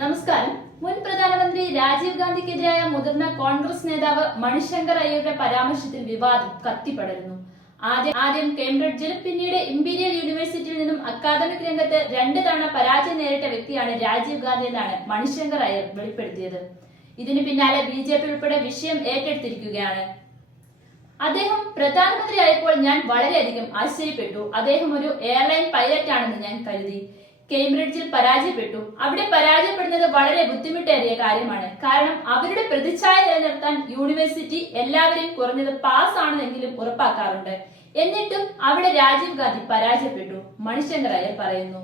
നമസ്കാരം. മുൻ പ്രധാനമന്ത്രി രാജീവ് ഗാന്ധിക്കെതിരായ മുതിർന്ന കോൺഗ്രസ് നേതാവ് മണിശങ്കർ അയ്യരുടെ പരാമർശത്തിൽ വിവാദം കത്തിപ്പടരുന്നു. ആദ്യം ആദ്യം കേംബ്രിഡ്ജിൽ പിന്നീട് ഇംപീരിയൽ യൂണിവേഴ്സിറ്റിയിൽ നിന്നും അക്കാദമിക് രംഗത്ത് രണ്ട് തവണ പരാജയം നേരിട്ട വ്യക്തിയാണ് രാജീവ് ഗാന്ധി എന്നാണ് മണിശങ്കർ അയ്യർ വെളിപ്പെടുത്തിയത്. ഇതിന് പിന്നാലെ ബി ജെ പി ഉൾപ്പെടെ വിഷയം ഏറ്റെടുത്തിരിക്കുകയാണ്. അദ്ദേഹം പ്രധാനമന്ത്രി പ്രധാനമന്ത്രിയായപ്പോൾ ഞാൻ വളരെയധികം ആശ്ചര്യപ്പെട്ടു. അദ്ദേഹം ഒരു എയർലൈൻ പൈലറ്റ് ആണെന്ന് ഞാൻ കരുതി. കേംബ്രിഡ്ജിൽ പരാജയപ്പെട്ടു. അവിടെ പരാജയപ്പെടുന്നത് വളരെ ബുദ്ധിമുട്ടേറിയ കാര്യമാണ്. കാരണം അവരുടെ പ്രതിച്ഛായ നിലനിർത്താൻ യൂണിവേഴ്സിറ്റി എല്ലാവരെയും കുറഞ്ഞത് പാസ് ആണെന്നെങ്കിലും ഉറപ്പാക്കാറുണ്ട്. എന്നിട്ടും അവിടെ രാജീവ് ഗാന്ധി പരാജയപ്പെട്ടു മണിശങ്കർ അയ്യർ പറയുന്നു.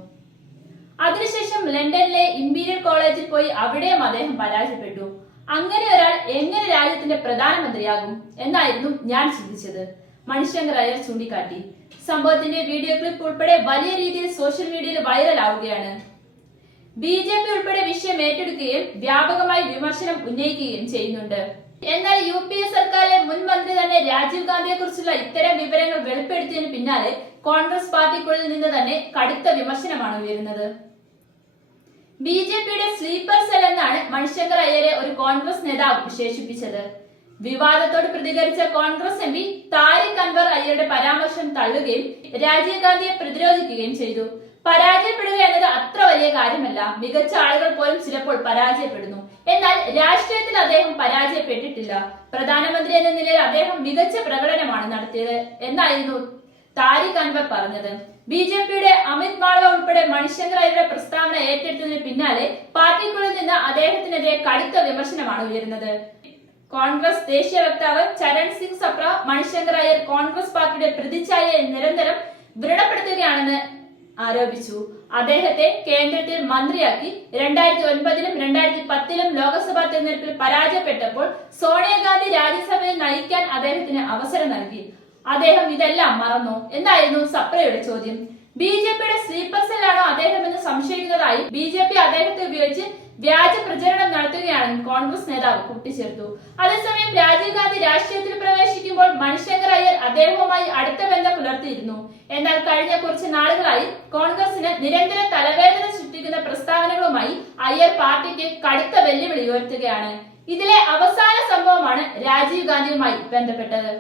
അതിനുശേഷം ലണ്ടനിലെ ഇംപീരിയൽ കോളേജിൽ പോയി അവിടെയും അദ്ദേഹം പരാജയപ്പെട്ടു. അങ്ങനെ ഒരാൾ എങ്ങനെ രാജ്യത്തിന്റെ പ്രധാനമന്ത്രിയാകും എന്നായിരുന്നു ഞാൻ ചിന്തിച്ചത്. മണിശങ്കർ ചൂണ്ടിക്കാട്ടി. സംഭവത്തിന്റെ വീഡിയോ ക്ലിപ്പ് ഉൾപ്പെടെ വലിയ രീതിയിൽ സോഷ്യൽ മീഡിയയിൽ വൈറലാവുകയാണ്. ബി ജെ പി ഉൾപ്പെടെ വിഷയം ഏറ്റെടുക്കുകയും വ്യാപകമായി വിമർശനം ഉന്നയിക്കുകയും ചെയ്യുന്നുണ്ട്. എന്നാൽ യു പി എ സർക്കാരിലെ മുൻ മന്ത്രി തന്നെ രാജീവ് ഗാന്ധിയെ കുറിച്ചുള്ള ഇത്തരം വിവരങ്ങൾ വെളിപ്പെടുത്തിയതിന് പിന്നാലെ കോൺഗ്രസ് പാർട്ടിക്കുള്ളിൽ നിന്ന് തന്നെ കടുത്ത വിമർശനമാണ് ഉയരുന്നത്. ബി ജെ പിയുടെ സ്ലീപ്പർ സെൽ എന്നാണ് മണിശങ്കർ അയ്യരെ ഒരു കോൺഗ്രസ് നേതാവ് വിശേഷിപ്പിച്ചത്. വിവാദത്തോട് പ്രതികരിച്ച കോൺഗ്രസ് എം പി താരിഖ് അൻവർ അയ്യരുടെ പരാമർശം തള്ളുകയും രാജീവ് ഗാന്ധിയെ പ്രതിരോധിക്കുകയും ചെയ്തു. പരാജയപ്പെടുക എന്നത് അത്ര വലിയ കാര്യമല്ല. മികച്ച ആളുകൾ പോലും ചിലപ്പോൾ പരാജയപ്പെടുന്നു. എന്നാൽ രാഷ്ട്രീയത്തിൽ അദ്ദേഹം പരാജയപ്പെട്ടിട്ടില്ല. പ്രധാനമന്ത്രി എന്ന നിലയിൽ അദ്ദേഹം മികച്ച പ്രകടനമാണ് നടത്തിയത്. എന്നായിരുന്നു താരിഖ് അൻവർ പറഞ്ഞത്? ബി ജെ പിയുടെ അമിത് മാളവ ഉൾപ്പെടെ മണിശങ്കർ അയ്യരുടെ പ്രസ്താവന ഏറ്റെടുത്തതിന് പിന്നാലെ പാർട്ടിക്കുള്ളിൽ നിന്ന് അദ്ദേഹത്തിനെതിരെ കടുത്ത വിമർശനമാണ് ഉയരുന്നത്. കോൺഗ്രസ് ദേശീയ വക്താവ് ചരൺ സിംഗ് സപ്ര മണിശങ്കർ അയ്യർ കോൺഗ്രസ് പാർട്ടിയുടെ പ്രതിച്ഛായയെ നിരന്തരം ദൃഢപ്പെടുത്തുകയാണെന്ന് ആരോപിച്ചു. അദ്ദേഹത്തെ കേന്ദ്രത്തിൽ മന്ത്രിയാക്കി രണ്ടായിരത്തി ഒൻപതിലും രണ്ടായിരത്തി പത്തിലും ലോക്സഭാ തെരഞ്ഞെടുപ്പിൽ പരാജയപ്പെട്ടപ്പോൾ സോണിയാഗാന്ധി രാജ്യസഭയിൽ നയിക്കാൻ അദ്ദേഹത്തിന് അവസരം നൽകി. അദ്ദേഹം ഇതെല്ലാം മറന്നു. എന്നായിരുന്നു സപ്രയുടെ ചോദ്യം? ബി ജെ പിയുടെ സ്ലീപ്പർ സെല്ലാണോ അദ്ദേഹം എന്ന് സംശയിക്കുന്നതായി ബി ജെ പി അദ്ദേഹത്തെ ഉപയോഗിച്ച് വ്യാജ പ്രചരണം നടത്തുകയാണെന്ന് കോൺഗ്രസ് നേതാവ് കൂട്ടിച്ചേർത്തു. അതേസമയം രാജീവ് ഗാന്ധി രാഷ്ട്രീയത്തിൽ പ്രവേശിക്കുമ്പോൾ മണിശങ്കർ അയ്യർ അദ്ദേഹവുമായി അടുത്ത ബന്ധം പുലർത്തിയിരുന്നു. എന്നാൽ കഴിഞ്ഞ കുറച്ച് നാളുകളായി കോൺഗ്രസിന് നിരന്തര തലവേദന സൃഷ്ടിക്കുന്ന പ്രസ്താവനകളുമായി അയ്യർ പാർട്ടിക്ക് കടുത്ത വെല്ലുവിളി ഉയർത്തുകയാണ്. ഇതിലെ അവസാന സംഭവമാണ് രാജീവ് ഗാന്ധിയുമായി ബന്ധപ്പെട്ടത്.